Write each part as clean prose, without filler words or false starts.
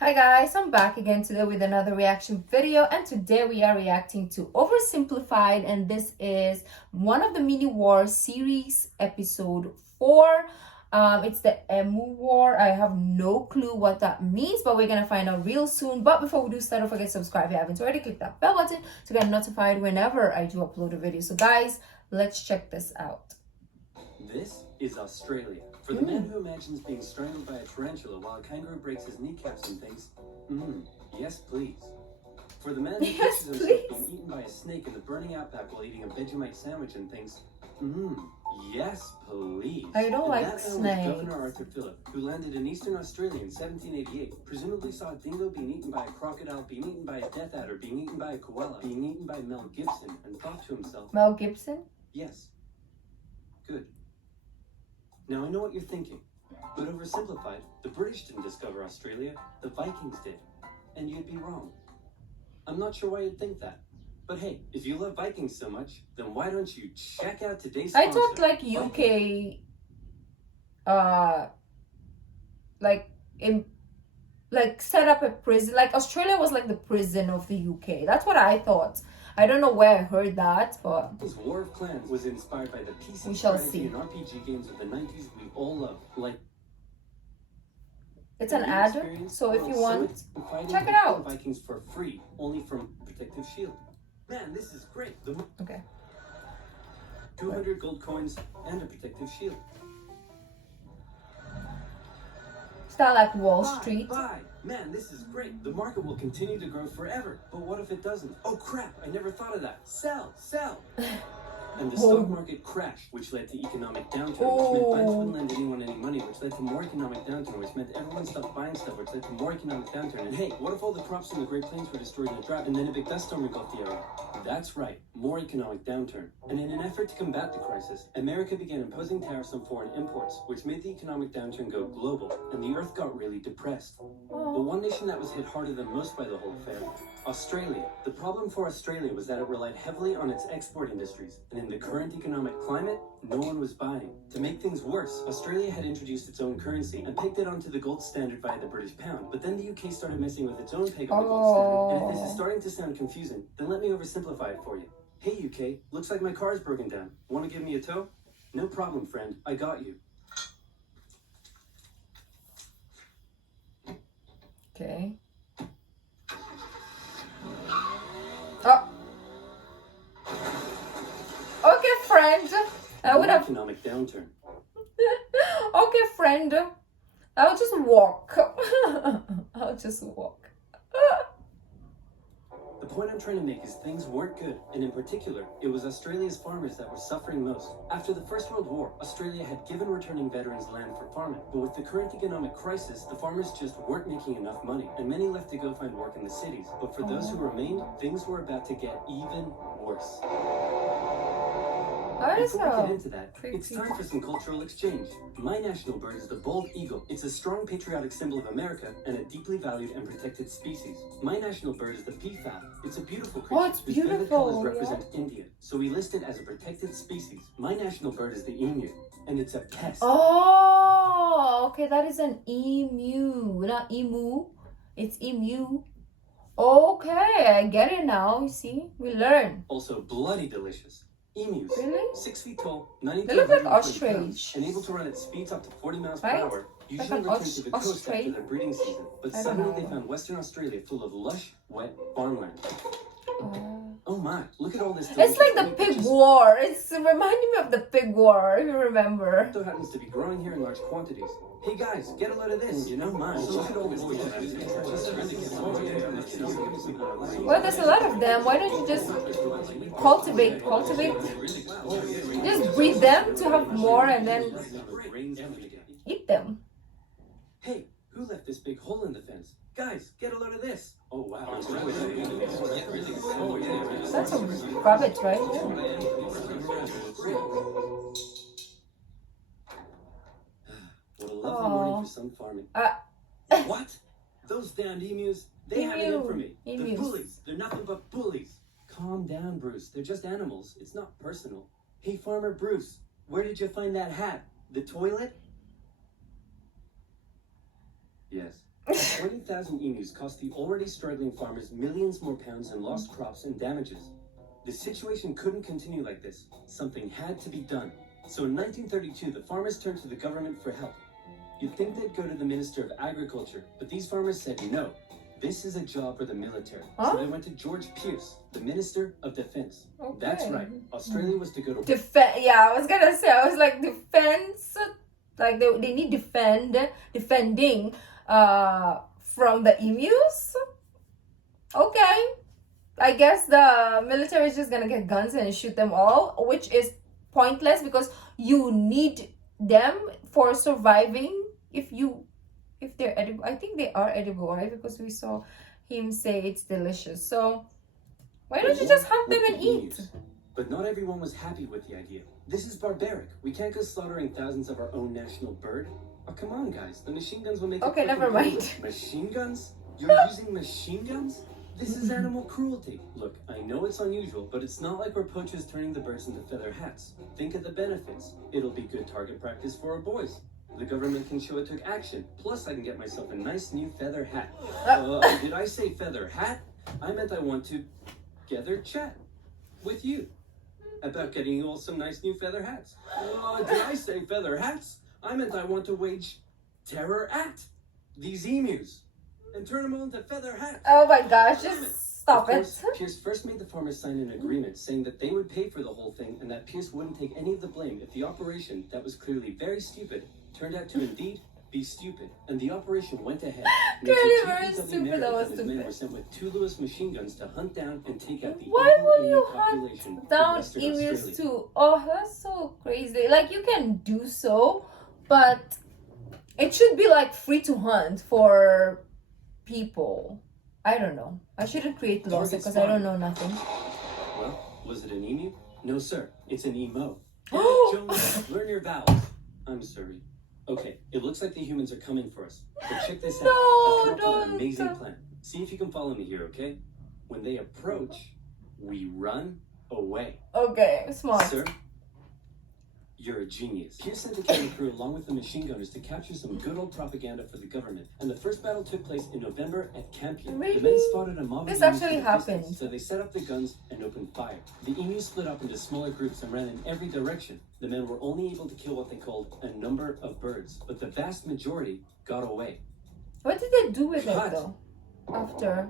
Hi guys, I'm back again today with another reaction video, and today we are reacting to Oversimplified, and this is one of the mini war series episode 4. It's the Emu War. I have no clue what that means, but we're gonna find out real soon. But before we do start, don't forget to subscribe if you haven't already. Click that bell button to get notified whenever I do upload a video. So guys, let's check this out. This is Australia. For the man who imagines being strangled by a tarantula while a kangaroo breaks his kneecaps and thinks, yes please. For the man who pictures himself being eaten by a snake in the burning outback while eating a Vegemite sandwich and thinks, yes please. I don't like that snakes. Governor Arthur Phillip, who landed in Eastern Australia in 1788, presumably saw a dingo being eaten by a crocodile, being eaten by a death adder, being eaten by a koala, being eaten by Mel Gibson, and thought to himself, Mel Gibson? yes. Good. Now I know what you're thinking, but oversimplified, the British didn't discover Australia, the Vikings did. And you'd be wrong. I'm not sure why you'd think that. But hey, if you love Vikings so much, then why don't you check out today's sponsor? I thought like UK set up a prison, like Australia was like the prison of the UK. That's what I thought. I don't know where I heard that, but This War of Clans was inspired by the PC we shall strategy see. and RPG games of the 90s we all love. Like, it's an ad, so if you want, check it out. Vikings for free, only from Protective Shield. Man, this is great. Okay. 200 gold coins and a Protective Shield. It's not like Wall Street. Buy. Man, this is great. The market will continue to grow forever. But what if it doesn't? Oh crap, I never thought of that. Sell, sell. And the stock market crashed, which led to economic downturn, which meant banks wouldn't lend anyone any money, which led to more economic downturn, which meant everyone stopped buying stuff, which led to more economic downturn. And hey, what if all the crops in the Great Plains were destroyed in a drought, and then a big dust storm engulfed the area? That's right, more economic downturn. And in an effort to combat the crisis, America began imposing tariffs on foreign imports, which made the economic downturn go global, and the earth got really depressed. But one nation that was hit harder than most by the whole affair, Australia. The problem for Australia was that it relied heavily on its export industries, and in the current economic climate, no one was buying. To make things worse, Australia had introduced its own currency and pegged it onto the gold standard via the British pound, but then the UK started messing with its own peg of the gold standard, and if this is starting to sound confusing, then let me oversimplify it for you. Hey UK, looks like my car's broken down. Want to give me a tow? No problem, friend, I got you. Okay. Oh. Okay, friend. I would have. Economic downturn. Okay, friend. I'll just walk. I'll just walk. The point I'm trying to make is things weren't good, and in particular, it was Australia's farmers that were suffering most. After the First World War, Australia had given returning veterans land for farming, but with the current economic crisis, the farmers just weren't making enough money, and many left to go find work in the cities. But for those who remained, things were about to get even worse. Before we get into that, it's time for some cultural exchange. My national bird is the bald eagle. It's a strong patriotic symbol of America and a deeply valued and protected species. My national bird is the peafowl. It's a beautiful creature. Oh, it's whose feathered beautiful, colors represent India, so we list it as a protected species. My national bird is the emu, and it's a pest. Oh, okay, that is an emu, not emu. It's emu. Okay, I get it now. You see, we learn. Also bloody delicious. Emus, Really? 6 feet tall, 90 They to look like 120 pounds, ostrich. and able to run at speeds up to 40 miles per Right? hour, usually Like an return to the coast ostrich? after their breeding season. But I don't suddenly know. they found Western Australia full of lush, wet farmland. Oh. Oh my, look at all this It's like the delicious pig delicious- war. It's reminding me of the pig war, if you remember. Also happens to be growing here in large quantities. Hey guys, get a load of this. You know mine. So look at all this Well, there's a lot of them. Why don't you just cultivate? Just breed them to have more and then eat them. Hey, who left this big hole in the fence? Guys, get a load of this. Oh wow. That's a rabbit, right? What a lovely morning for some farming. What? Those damned emus? They have it in for me. Emus. They're bullies. They're nothing but bullies. Calm down, Bruce. They're just animals. It's not personal. Hey, Farmer Bruce, where did you find that hat? The toilet? Yes. 20,000 emus cost the already struggling farmers millions more pounds in lost crops and damages. The situation couldn't continue like this. Something had to be done. So in 1932, the farmers turned to the government for help. You'd think they'd go to the Minister of Agriculture, but these farmers said no. This is a job for the military. Huh? So they went to George Pierce, the Minister of Defense. Okay. That's right. Australia was to go to Yeah, I was gonna say, I was like, defense, like they need defending from the emus. Okay, I guess the military is just gonna get guns and shoot them all, which is pointless because you need them for surviving. If they're edible, I think they are edible, right? Because we saw him say it's delicious. So why don't you just hunt them and eat? But not everyone was happy with the idea. This is barbaric. We can't go slaughtering thousands of our own national bird. Oh, come on, guys. The machine guns will make it Okay, quick never and mind. painless. Machine guns? You're using machine guns? This is animal cruelty. Look, I know it's unusual, but it's not like we're poachers turning the birds into feather hats. Think of the benefits. It'll be good target practice for our boys. The government can show it took action. Plus, I can get myself a nice new feather hat. Did I say feather hat? I meant I want to gather chat with you about getting you all some nice new feather hats. Did I say feather hats? I meant I want to wage terror at these emus and turn them all into feather hats. Oh my gosh, just stop Of it. course, Pierce first made the farmers sign an agreement saying that they would pay for the whole thing and that Pierce wouldn't take any of the blame if the operation, that was clearly very stupid, turned out to indeed be stupid. And the operation went ahead. Clearly very stupid, that was and his men were stupid. sent with 2 Lewis machine guns to hunt down and take out the Why evil will emu you population hunt of down Western emus Australia. too? Oh, that's so crazy. Like, you can do so, but it should be like free to hunt for people. I don't know. I shouldn't create laws Target because I don't spotted. know nothing. Well, was it an emu? No, sir. It's an emo. Jones, learn your vowels. I'm sorry. Okay, it looks like the humans are coming for us. But check this out. No, I've come up with an don't. amazing plan. See if you can follow me here, okay? When they approach, we run away. Okay, smart. Sir, you're a genius. Pierce sent the camera crew along with the machine gunners to capture some good old propaganda for the government. And the first battle took place in November at Campion. The men Really? spotted a mob of This emus actually from a distance, happened. so they set up the guns and opened fire. The emus split up into smaller groups and ran in every direction. The men were only able to kill what they called a number of birds, but the vast majority got away. What did they do with it Cut. though? After?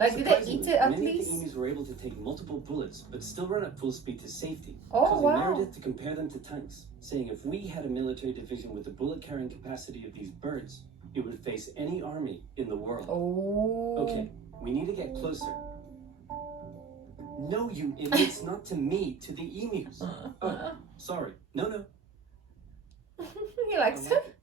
Like, did they eat it at Many least? of the emus were able to take multiple bullets, but still run at full speed to safety, Oh, causing wow. Meredith to compare them to tanks, saying if we had a military division with the bullet-carrying capacity of these birds, it would face any army in the world. Oh. Okay, we need to get closer. No, you idiots, not to me, to the emus. Oh, sorry. No. He likes it.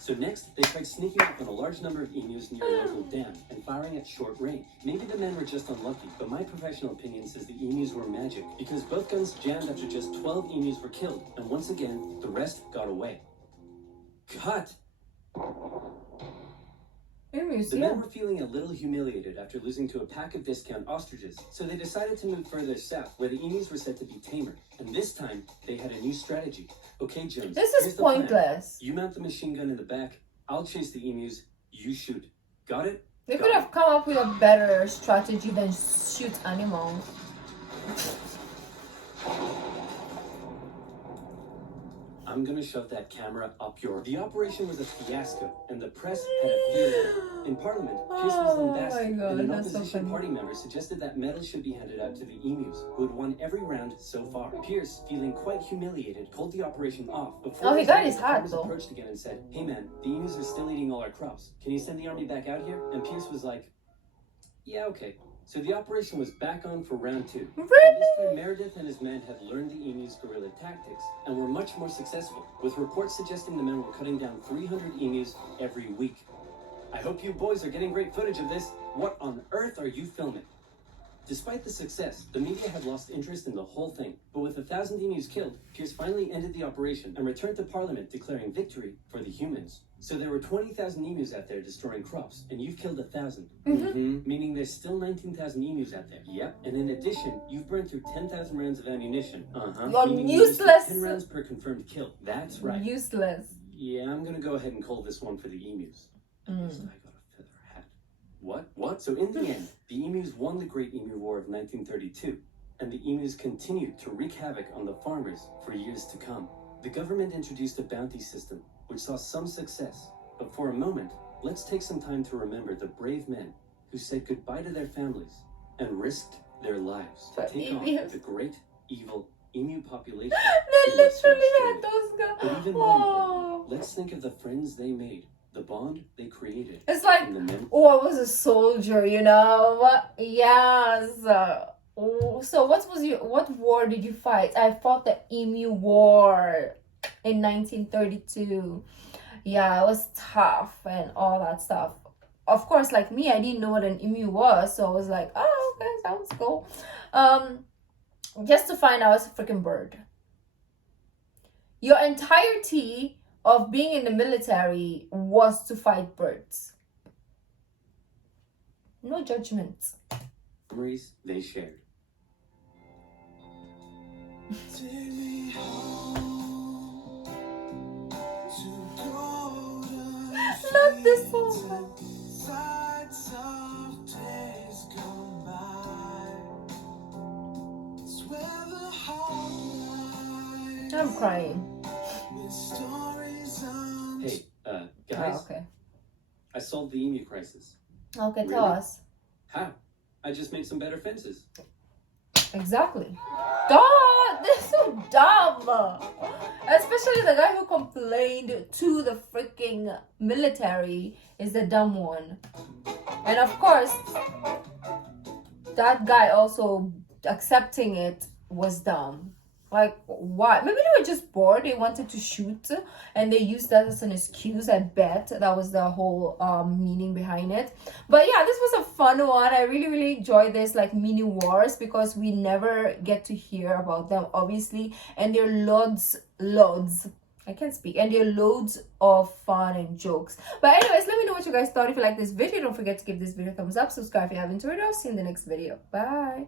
So next, they tried sneaking up on a large number of emus near a local dam and firing at short range. Maybe the men were just unlucky, but my professional opinion says the emus were magic because both guns jammed after just 12 emus were killed, and once again, the rest got away. Cut! Emus, The yeah. men were feeling a little humiliated after losing to a pack of discount ostriches, so they decided to move further south, where the emus were said to be tamer. And this time, they had a new strategy. Okay, Jones, This here's is the plan. pointless. You mount the machine gun in the back, I'll chase the emus, you shoot. Got it? They Got could it. have come up with a better strategy than shoot animals. I'm gonna shove that camera up your... The operation was a fiasco, and the press had a field. In Parliament, Pierce was Oh lambasted, my God, and an that's so opposition funny. party member suggested that medals should be handed out to the emus, who had won every round so far. Pierce, feeling quite humiliated, called the operation off. Before Oh, he it was got over, his the hat, farmers though. approached again and said, "Hey man, the emus are still eating all our crops. Can you send the army back out here?" And Pierce was like, "Yeah, okay." So the operation was back on for round 2. And this time, Meredith and his men had learned the emus' guerrilla tactics and were much more successful, with reports suggesting the men were cutting down 300 emus every week. I hope you boys are getting great footage of this. What on earth are you filming? Despite the success, the media had lost interest in the whole thing. But with 1,000 emus killed, Pierce finally ended the operation and returned to Parliament declaring victory for the humans. So there were 20,000 emus out there destroying crops, and you've killed 1,000. Meaning there's still 19,000 emus out there. Yep. And in addition, you've burned through 10,000 rounds of ammunition. You're Meaning you wasted useless. 10 rounds per confirmed kill. That's right. Useless. Yeah, I'm gonna go ahead and call this one for the emus. At least I got So in the end, the emus won the Great Emu War of 1932, and the emus continued to wreak havoc on the farmers for years to come. The government introduced a bounty system, which saw some success. But for a moment, let's take some time to remember the brave men who said goodbye to their families and risked their lives to take on the great, evil emu population. They literally had those guys. But even more importantly, let's think of the friends they made, the bond they created. It's like, oh, I was a soldier, you know? Yes. So what war did you fight? I fought the Emu War in 1932. Yeah, it was tough and all that stuff. Of course, like me, I didn't know what an emu was, so I was like, oh, okay, sounds cool. Just to find out, it's a freaking bird. Your entirety of being in the military was to fight birds. No judgment. Memories they shared. Not this one. I'm crying. Hey, guys. Oh, okay. I solved the emu crisis. Okay, Really? tell us. How? I just made some better fences. Exactly. God, they're so dumb. Especially the guy who complained to the freaking military is the dumb one. And of course, that guy also accepting it was dumb. Like, why? Maybe they were just bored. They wanted to shoot, and they used that as an excuse. I bet that was the whole meaning behind it. But yeah, this was a fun one. I really enjoyed this, like, mini wars, because we never get to hear about them, obviously. And they're loads. I can't speak. And there are loads of fun and jokes. But anyways, let me know what you guys thought. If you like this video, don't forget to give this video a thumbs up. Subscribe if you haven't already. I'll see you in the next video. Bye.